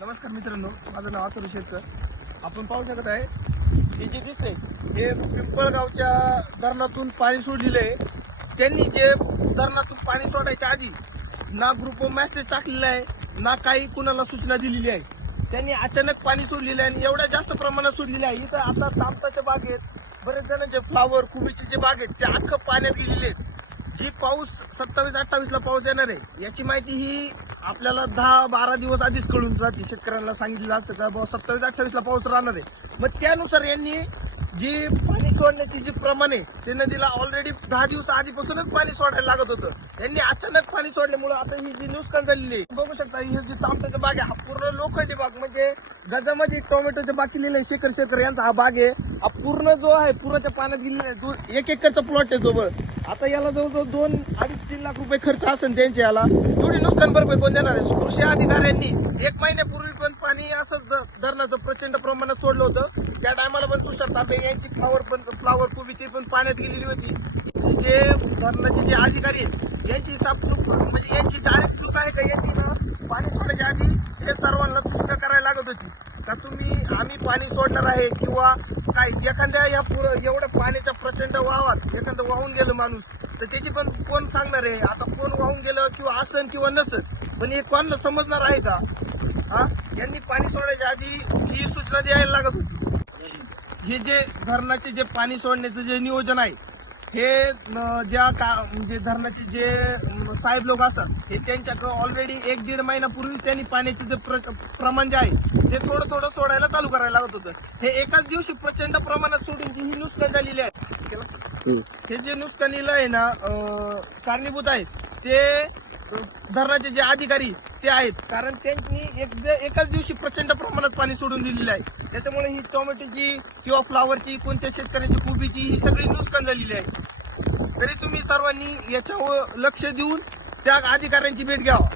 नमस्कार मित्रांनो माझं नाव अतुल शेतकर. आपण पाहू शकत आहे हे जे दिसते हे पिंपळगावच्या धरणातून पाणी सोडलेलं आहे. त्यांनी जे धरणातून पाणी सोडायच्या आधी ना ग्रुप मेसेज टाकलेला आहे ना काही कुणाला सूचना दिलेली आहे. त्यांनी अचानक पाणी सोडलेलं आहे आणि एवढ्या जास्त प्रमाणात सोडलेलं आहे. इथं आता तामताच्या बागेत बरेच जण जे फ्लावर कुबीचे जे बाग आहेत ते अख्खं पाण्यात गेलेले आहेत. जी पाऊस सत्तावीस अठ्ठावीस ला पाऊस येणार आहे याची माहिती ही आपल्याला दहा बारा दिवस आधीच कळून जाते शेतकऱ्यांना सांगितलं असतं का बाबा सत्तावीस अठ्ठावीस ला पाऊस राहणार आहे. मग त्यानुसार यांनी जी पाणी सोडण्याची जी प्रमाण आहे ते नदीला ऑलरेडी दहा दिवस आधीपासूनच पाणी सोडायला लागत होतं. यांनी अचानक पाणी सोडल्यामुळे आता ही जी नुकसान झालेली आहे बघू शकता ही जी तांबट्याचा बाग आहे हा लोखंडी बाग म्हणजे गजामध्ये टोमॅटोचे बाग केलेले आहे शेखर शेखर यांचा हा बाग आहे. हा पूर्ण जो आहे पुराच्या पाण्यात गेलेला आहे. जो एक एकरचा प्लॉट आहे जवळ. आता याला जवळजवळ दोन अडीच तीन लाख रुपये खर्च असेल त्यांच्या याला. तेवढी नुकसान भरपाई कोण देणार आहे? कृषी अधिकाऱ्यांनी एक महिन्यापूर्वी पण पाणी असंच धरणाचं प्रचंड प्रमाणात सोडलं होतं. त्या टायमाला पण तुषार तापे यांची फ्लावर पण फ्लावर कोबी ती पण पाण्यात गेलेली होती. जे धरणाचे जे अधिकारी आहेत यांची साफसूफ म्हणजे यांची डायरेक्ट चूक आहे का? यांची ना पाणी सोडायच्या आधी हे सर्वांना करायला लागत होती. का तुम्ही आम्ही पाणी सोडणार आहे किंवा काय एखाद्या या पुर एवढ्या पाण्याच्या प्रचंड वावात एखादं वाहून गेलं माणूस तर त्याची पण कोण सांगणार आहे? आता कोण वाहून गेलं किंवा असन किंवा नसन पण हे कोणाला समजणार आहे का? हा? यांनी पाणी सोडायच्या आधी ही सूचना द्यायला लागत होती. हे जे धरणाचे जे पाणी सोडण्याचं जे नियोजन आहे हे ज्या का म्हणजे धरणाचे जे साहेब लोक असतात हे त्यांच्याकडे ऑलरेडी एक दीड महिन्यापूर्वी त्यांनी पाण्याचे जे प्र- प्रमाण जे आहे ते थोडं थोडं सोडायला चालू करायला लागत होतं. हे एकाच दिवशी प्रचंड प्रमाणात सोडून जी ही नुकसान झालेली आहे. हे जे नुकसानीला आहे ना कारणीभूत आहेत ते धरणाचे जे अधिकारी ते आहेत कारण त्यांनी एक एकाच दिवशी प्रचंड प्रमाणात पाणी सोडून दिलेलं आहे. त्याच्यामुळे ही टोमॅटोची किंवा फ्लावरची कोणत्या शेतकऱ्याची कोबीची ही सगळी नुकसान झालेली आहे. तरी तुम्ही सर्वांनी याच्यावर लक्ष देऊन त्या अधिकाऱ्यांची भेट घ्यावा.